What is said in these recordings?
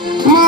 Mo-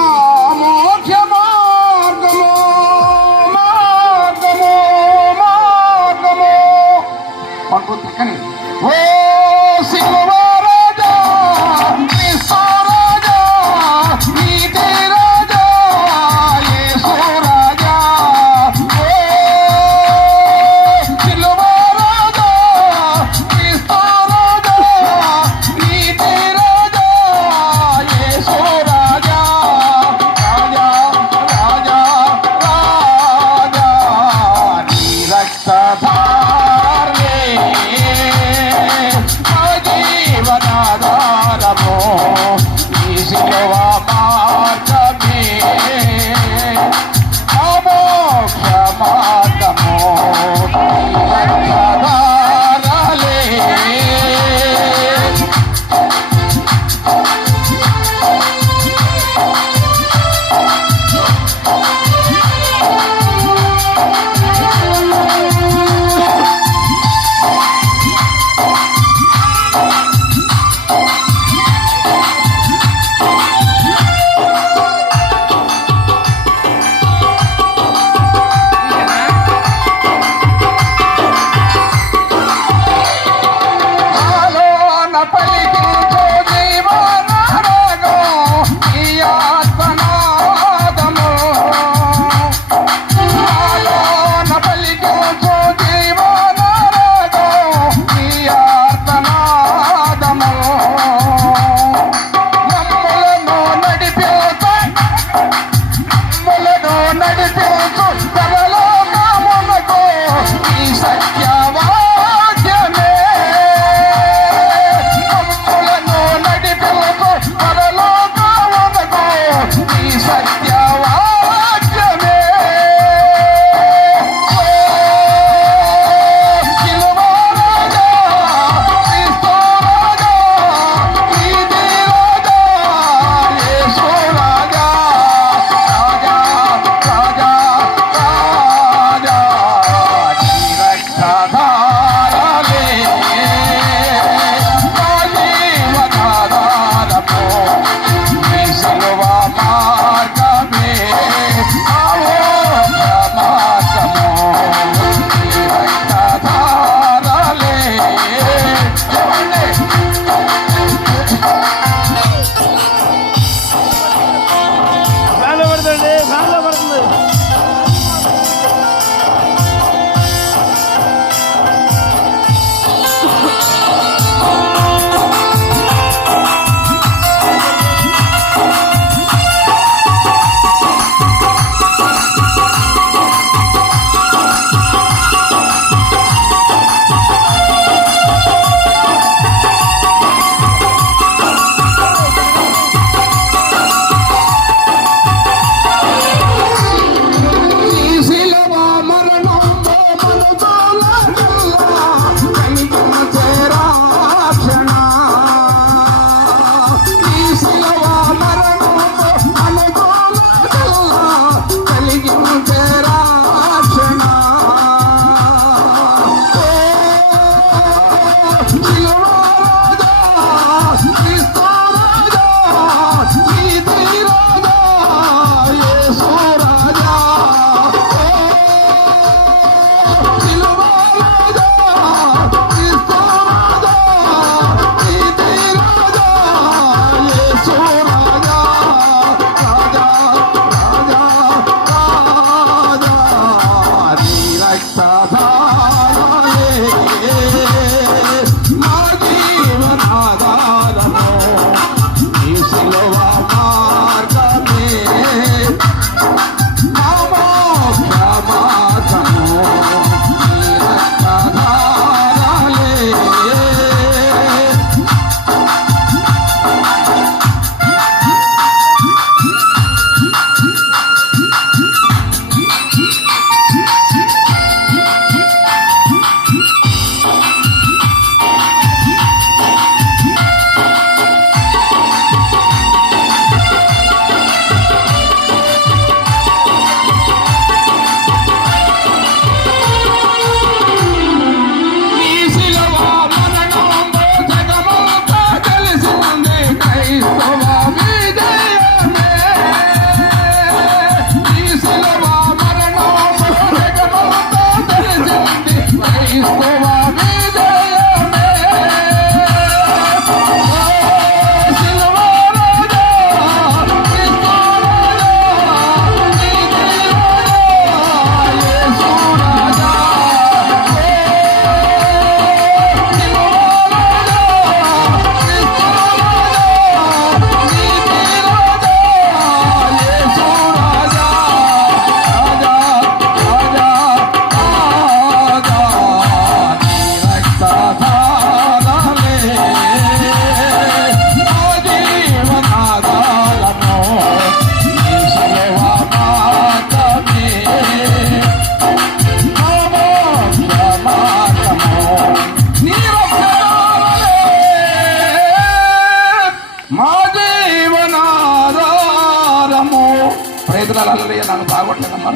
ప్రయత్నాలు అల్లయ్య నాకు బాగోట్లేదమ్మా.